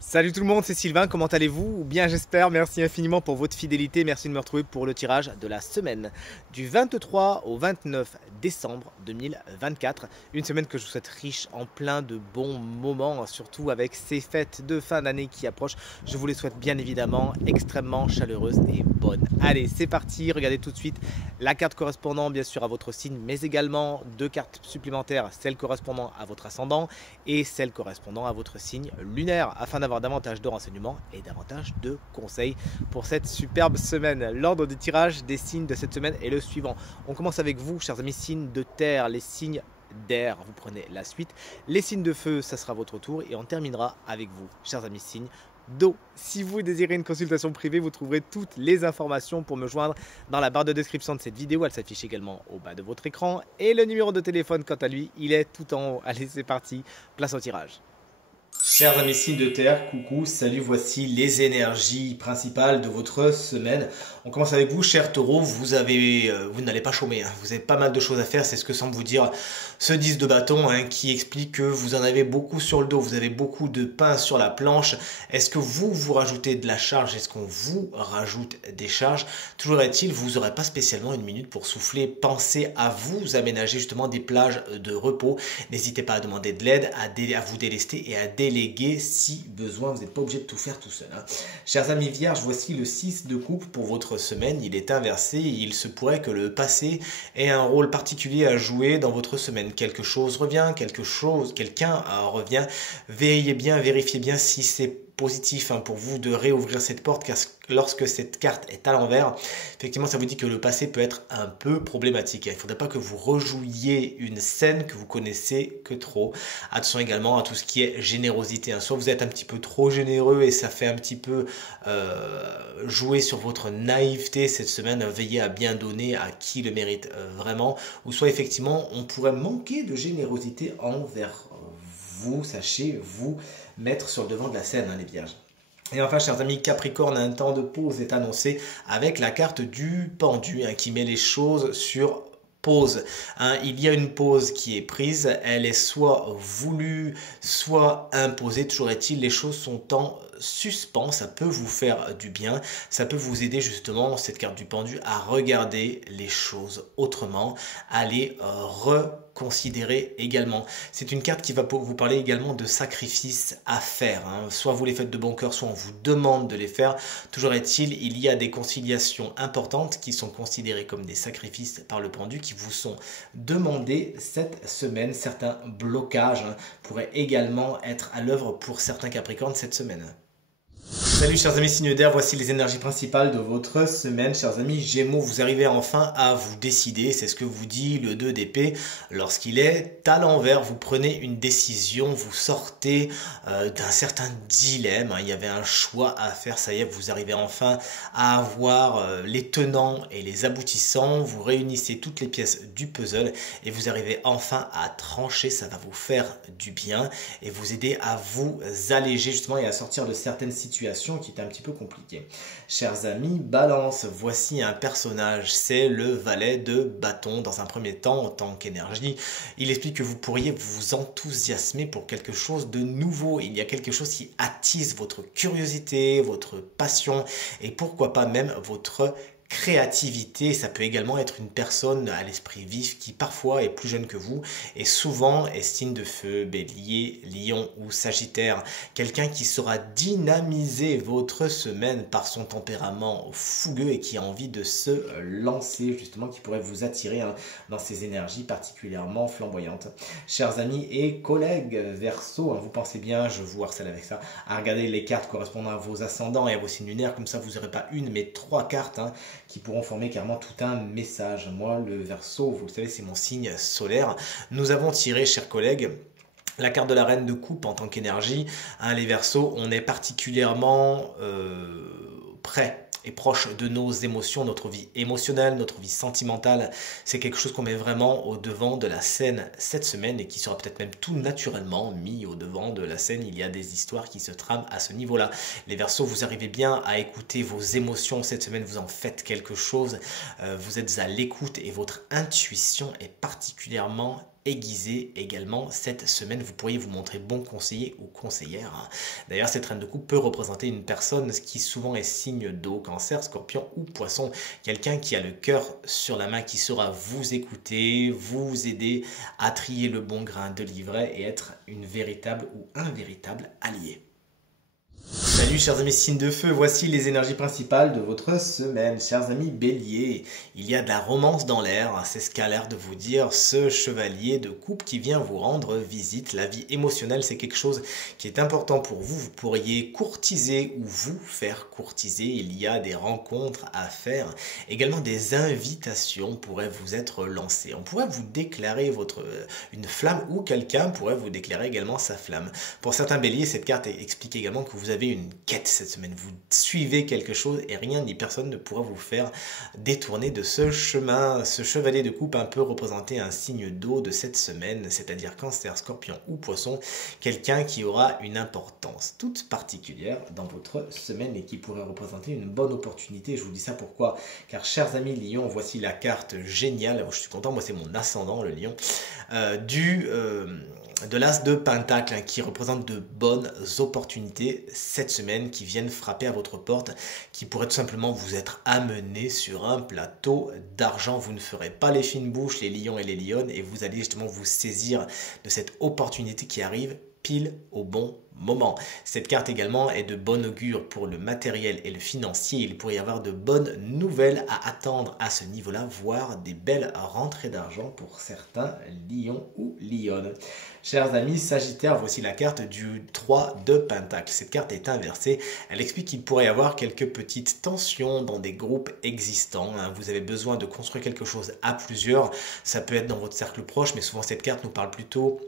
Salut tout le monde, c'est Sylvain, comment allez-vous? Bien j'espère, merci infiniment pour votre fidélité, merci de me retrouver pour le tirage de la semaine du 23 au 29 décembre 2024. Une semaine que je vous souhaite riche en plein de bons moments, surtout avec ces fêtes de fin d'année qui approchent. Je vous les souhaite bien évidemment extrêmement chaleureuses et bonnes. Allez, c'est parti, regardez tout de suite la carte correspondant bien sûr à votre signe, mais également deux cartes supplémentaires, celle correspondant à votre ascendant et celle correspondant à votre signe lunaire, afin d'avoir davantage de renseignements et davantage de conseils pour cette superbe semaine. L'ordre de tirage des signes de cette semaine est le suivant. On commence avec vous, chers amis signes de terre, les signes d'air, vous prenez la suite. Les signes de feu, ça sera votre tour. Et on terminera avec vous, chers amis signes d'eau. Si vous désirez une consultation privée, vous trouverez toutes les informations pour me joindre dans la barre de description de cette vidéo. Elle s'affiche également au bas de votre écran. Et le numéro de téléphone, quant à lui, il est tout en haut. Allez, c'est parti, place au tirage. Chers amis signes de terre, coucou, salut, voici les énergies principales de votre semaine. On commence avec vous, cher taureau, vous n'allez pas chômer, hein. Vous avez pas mal de choses à faire, c'est ce que semble vous dire ce 10 de bâton, hein, qui explique que vous en avez beaucoup sur le dos, vous avez beaucoup de pain sur la planche. Est-ce que vous rajoutez de la charge? Est-ce qu'on vous rajoute des charges? Toujours est-il, vous n'aurez pas spécialement une minute pour souffler. Pensez à vous aménager justement des plages de repos. N'hésitez pas à demander de l'aide, à vous délester et à déléguer si besoin. Vous n'êtes pas obligé de tout faire tout seul, hein. Chers amis vierges, voici le 6 de coupe pour votre semaine. Il est inversé et il se pourrait que le passé ait un rôle particulier à jouer dans votre semaine. Quelque chose revient, quelqu'un revient. Veillez bien, vérifiez bien si c'est positif, hein, pour vous de réouvrir cette porte, car lorsque cette carte est à l'envers, effectivement ça vous dit que le passé peut être un peu problématique. Il ne faudrait pas que vous rejouiez une scène que vous connaissez que trop. Attention également à tout ce qui est générosité, hein. Soit vous êtes un petit peu trop généreux et ça fait un petit peu jouer sur votre naïveté cette semaine. Veillez à bien donner à qui le mérite vraiment, ou soit effectivement on pourrait manquer de générosité envers vous. Sachez vous mettre sur le devant de la scène, hein, les vierges. Et enfin, chers amis Capricorne, un temps de pause est annoncé avec la carte du pendu, hein, qui met les choses sur pause, hein. Il y a une pause qui est prise, elle est soit voulue, soit imposée. Toujours est-il, les choses sont en suspens. Ça peut vous faire du bien, ça peut vous aider justement, cette carte du pendu, à regarder les choses autrement, à les reconsidérer également. C'est une carte qui va vous parler également de sacrifices à faire, hein. Soit vous les faites de bon cœur, soit on vous demande de les faire. Toujours est-il, il y a des conciliations importantes qui sont considérées comme des sacrifices par le pendu, qui vous sont demandés cette semaine. Certains blocages, hein, pourraient également être à l'œuvre pour certains Capricornes cette semaine. Salut chers amis signes d'air, voici les énergies principales de votre semaine. Chers amis Gémeaux, vous arrivez enfin à vous décider, c'est ce que vous dit le 2 d'épée. Lorsqu'il est à l'envers, vous prenez une décision, vous sortez d'un certain dilemme, hein. Il y avait un choix à faire, ça y est, vous arrivez enfin à avoir les tenants et les aboutissants. Vous réunissez toutes les pièces du puzzle et vous arrivez enfin à trancher. Ça va vous faire du bien et vous aider à vous alléger justement et à sortir de certaines situations qui est un petit peu compliqué. Chers amis Balance, voici un personnage, c'est le valet de bâton. Dans un premier temps, en tant qu'énergie, il explique que vous pourriez vous enthousiasmer pour quelque chose de nouveau. Il y a quelque chose qui attise votre curiosité, votre passion et pourquoi pas même votre créativité. Ça peut également être une personne à l'esprit vif qui parfois est plus jeune que vous et souvent est signe de feu, bélier, lion ou sagittaire. Quelqu'un qui saura dynamiser votre semaine par son tempérament fougueux et qui a envie de se lancer justement, qui pourrait vous attirer, hein, dans ces énergies particulièrement flamboyantes. Chers amis et collègues Verseau, hein, vous pensez bien, je vous harcèle avec ça, à regarder les cartes correspondant à vos ascendants et à vos signes lunaires, comme ça vous n'aurez pas une mais trois cartes, hein, qui pourront former carrément tout un message. Moi, le Verseau, vous le savez, c'est mon signe solaire. Nous avons tiré, chers collègues, la carte de la reine de coupe en tant qu'énergie, hein. Les Verseaux, on est particulièrement prêt et proche de nos émotions, notre vie émotionnelle, notre vie sentimentale. C'est quelque chose qu'on met vraiment au devant de la scène cette semaine et qui sera peut-être même tout naturellement mis au devant de la scène. Il y a des histoires qui se trament à ce niveau-là. Les Verseaux, vous arrivez bien à écouter vos émotions cette semaine, vous en faites quelque chose, vous êtes à l'écoute et votre intuition est particulièrement aiguisée également cette semaine. Vous pourriez vous montrer bon conseiller ou conseillère. D'ailleurs, cette reine de coupe peut représenter une personne qui souvent est signe d'eau, cancer, scorpion ou poisson. Quelqu'un qui a le cœur sur la main, qui saura vous écouter, vous aider à trier le bon grain de livret et être une véritable ou un véritable allié. Salut chers amis signes de feu, voici les énergies principales de votre semaine. Chers amis bélier, il y a de la romance dans l'air, c'est ce qu'a l'air de vous dire ce chevalier de coupe qui vient vous rendre visite. La vie émotionnelle, c'est quelque chose qui est important pour vous. Vous pourriez courtiser ou vous faire courtiser. Il y a des rencontres à faire. Également des invitations pourraient vous être lancées. On pourrait vous déclarer une flamme ou quelqu'un pourrait vous déclarer également sa flamme. Pour certains béliers, cette carte explique également que vous avez une quête cette semaine, vous suivez quelque chose et rien ni personne ne pourra vous faire détourner de ce chemin. Ce chevalier de coupe un peu représenter un signe d'eau de cette semaine, c'est-à-dire cancer, scorpion ou poisson, quelqu'un qui aura une importance toute particulière dans votre semaine et qui pourrait représenter une bonne opportunité. Je vous dis ça pourquoi? Car chers amis lions, voici la carte géniale, je suis content, moi c'est mon ascendant le lion, de l'as de pentacle qui représente de bonnes opportunités cette semaine qui viennent frapper à votre porte, qui pourraient tout simplement vous être amenés sur un plateau d'argent. Vous ne ferez pas les fines bouches, les lions et les lionnes, et vous allez justement vous saisir de cette opportunité qui arrive pile au bon moment. Cette carte également est de bon augure pour le matériel et le financier. Il pourrait y avoir de bonnes nouvelles à attendre à ce niveau-là, voire des belles rentrées d'argent pour certains lions ou lionnes. Chers amis Sagittaire, voici la carte du 3 de Pentacle. Cette carte est inversée. Elle explique qu'il pourrait y avoir quelques petites tensions dans des groupes existants. Vous avez besoin de construire quelque chose à plusieurs. Ça peut être dans votre cercle proche, mais souvent cette carte nous parle plutôt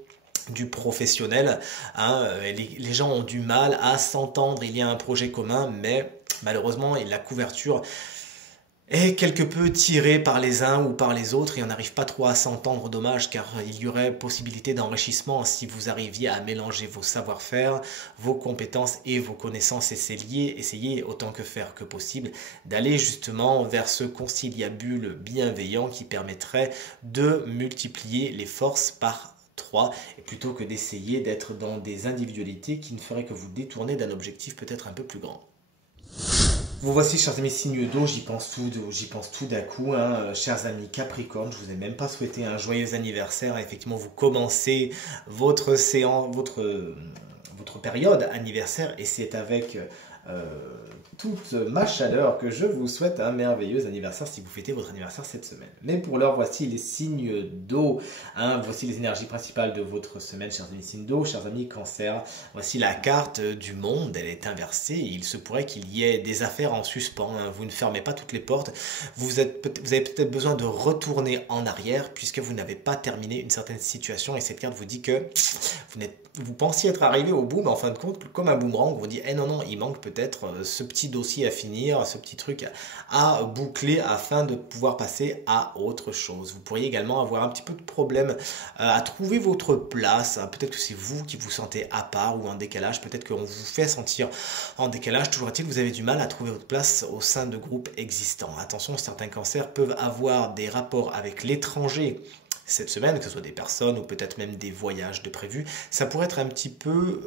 du professionnel. Les gens ont du mal à s'entendre, il y a un projet commun, mais malheureusement la couverture est quelque peu tirée par les uns ou par les autres et on n'arrive pas trop à s'entendre, dommage, car il y aurait possibilité d'enrichissement si vous arriviez à mélanger vos savoir-faire, vos compétences et vos connaissances. Essayez autant que faire que possible d'aller justement vers ce conciliabule bienveillant qui permettrait de multiplier les forces par 3, et plutôt que d'essayer d'être dans des individualités qui ne feraient que vous détourner d'un objectif peut-être un peu plus grand. Vous voici chers amis signes d'eau, j'y pense tout d'un coup, chers amis Capricorne, je vous ai même pas souhaité un joyeux anniversaire. Effectivement, vous commencez votre période anniversaire et c'est avec toute ma chaleur que je vous souhaite un merveilleux anniversaire si vous fêtez votre anniversaire cette semaine. Mais pour l'heure, voici les signes d'eau. Voici les énergies principales de votre semaine, chers amis signes d'eau, chers amis Cancer. Voici la carte du monde, elle est inversée. Et il se pourrait qu'il y ait des affaires en suspens. Vous ne fermez pas toutes les portes. Vous avez peut-être besoin de retourner en arrière puisque vous n'avez pas terminé une certaine situation. Et cette carte vous dit que vous pensiez être arrivé au bout, mais en fin de compte, comme un boomerang, vous dit non, il manque peut-être ce petit dossier à finir, ce petit truc à boucler afin de pouvoir passer à autre chose. Vous pourriez également avoir un petit peu de problème à trouver votre place. Peut-être que c'est vous qui vous sentez à part ou en décalage. Peut-être qu'on vous fait sentir en décalage. Toujours est-il, vous avez du mal à trouver votre place au sein de groupes existants. Attention, certains cancers peuvent avoir des rapports avec l'étranger cette semaine, que ce soit des personnes ou peut-être même des voyages de prévus. Ça pourrait être un petit peu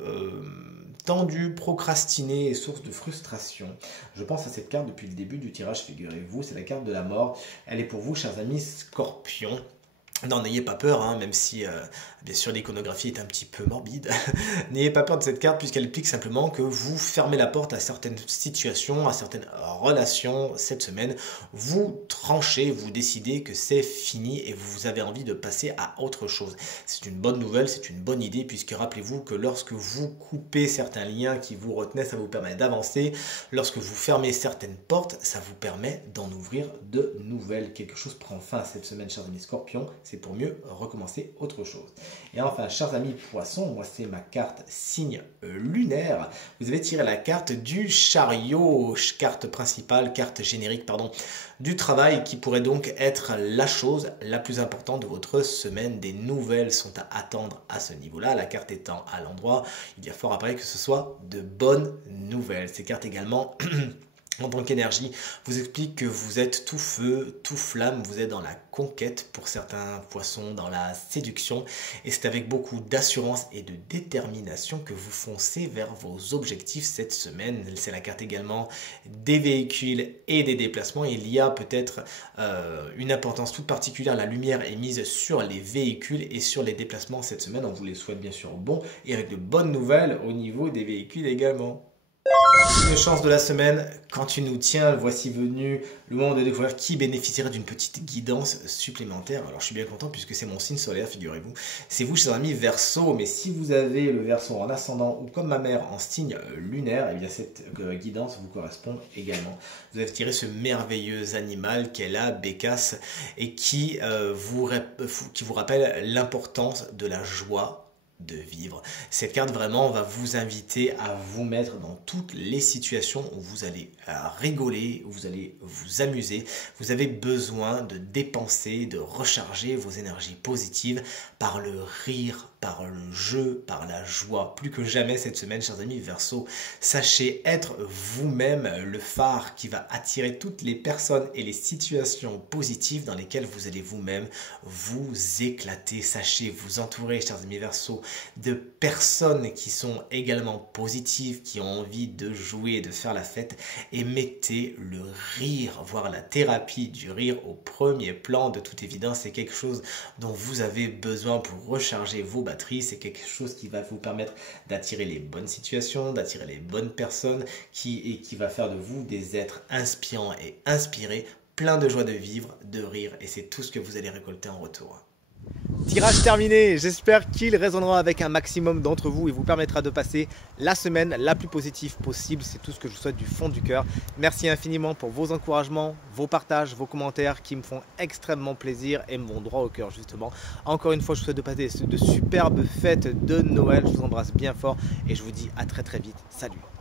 tendu, procrastiné et source de frustration. Je pense à cette carte depuis le début du tirage, figurez-vous, c'est la carte de la mort. Elle est pour vous, chers amis Scorpions. Non, n'ayez pas peur, même si bien sûr l'iconographie est un petit peu morbide. N'ayez pas peur de cette carte puisqu'elle explique simplement que vous fermez la porte à certaines situations, à certaines relations cette semaine. Vous tranchez, vous décidez que c'est fini et vous avez envie de passer à autre chose. C'est une bonne nouvelle, c'est une bonne idée puisque rappelez-vous que lorsque vous coupez certains liens qui vous retenaient, ça vous permet d'avancer. Lorsque vous fermez certaines portes, ça vous permet d'en ouvrir de nouvelles. Quelque chose prend fin cette semaine, chers amis Scorpions. C'est pour mieux recommencer autre chose. Et enfin, chers amis Poissons, moi c'est ma carte signe lunaire. Vous avez tiré la carte du chariot, carte principale, carte générique, pardon, du travail qui pourrait donc être la chose la plus importante de votre semaine. Des nouvelles sont à attendre à ce niveau-là. La carte étant à l'endroit, il y a fort à parier que ce soit de bonnes nouvelles. Ces cartes également en tant qu'énergie, vous explique que vous êtes tout feu, tout flamme, vous êtes dans la conquête pour certains poissons, dans la séduction, et c'est avec beaucoup d'assurance et de détermination que vous foncez vers vos objectifs cette semaine. C'est la carte également des véhicules et des déplacements. Il y a peut-être une importance toute particulière, la lumière est mise sur les véhicules et sur les déplacements cette semaine. On vous les souhaite bien sûr bons et avec de bonnes nouvelles au niveau des véhicules également. Une chance de la semaine, quand tu nous tiens, voici venu le moment de découvrir qui bénéficierait d'une petite guidance supplémentaire. Alors je suis bien content puisque c'est mon signe solaire, figurez-vous. C'est vous, chers amis Verseau, mais si vous avez le Verseau en ascendant ou comme ma mère en signe lunaire, eh bien cette guidance vous correspond également. Vous avez tiré ce merveilleux animal qu'est la bécasse et qui vous rappelle l'importance de la joie de vivre. Cette carte vraiment va vous inviter à vous mettre dans toutes les situations où vous allez rigoler, où vous allez vous amuser. Vous avez besoin de dépenser, de recharger vos énergies positives par le rire, par le jeu, par la joie. Plus que jamais cette semaine, chers amis Verseau, sachez être vous-même le phare qui va attirer toutes les personnes et les situations positives dans lesquelles vous allez vous-même vous éclater. Sachez vous entourer, chers amis Verseau, de personnes qui sont également positives, qui ont envie de jouer et de faire la fête, et mettez le rire, voire la thérapie du rire au premier plan. De toute évidence, c'est quelque chose dont vous avez besoin pour recharger vos batteries, c'est quelque chose qui va vous permettre d'attirer les bonnes situations, d'attirer les bonnes personnes, qui va faire de vous des êtres inspirants et inspirés, plein de joie de vivre, de rire, et c'est tout ce que vous allez récolter en retour. Tirage terminé, j'espère qu'il résonnera avec un maximum d'entre vous et vous permettra de passer la semaine la plus positive possible. C'est tout ce que je vous souhaite du fond du cœur. Merci infiniment pour vos encouragements, vos partages, vos commentaires qui me font extrêmement plaisir et me vont droit au cœur justement. Encore une fois, je vous souhaite de passer de superbes fêtes de Noël. Je vous embrasse bien fort et je vous dis à très vite. Salut!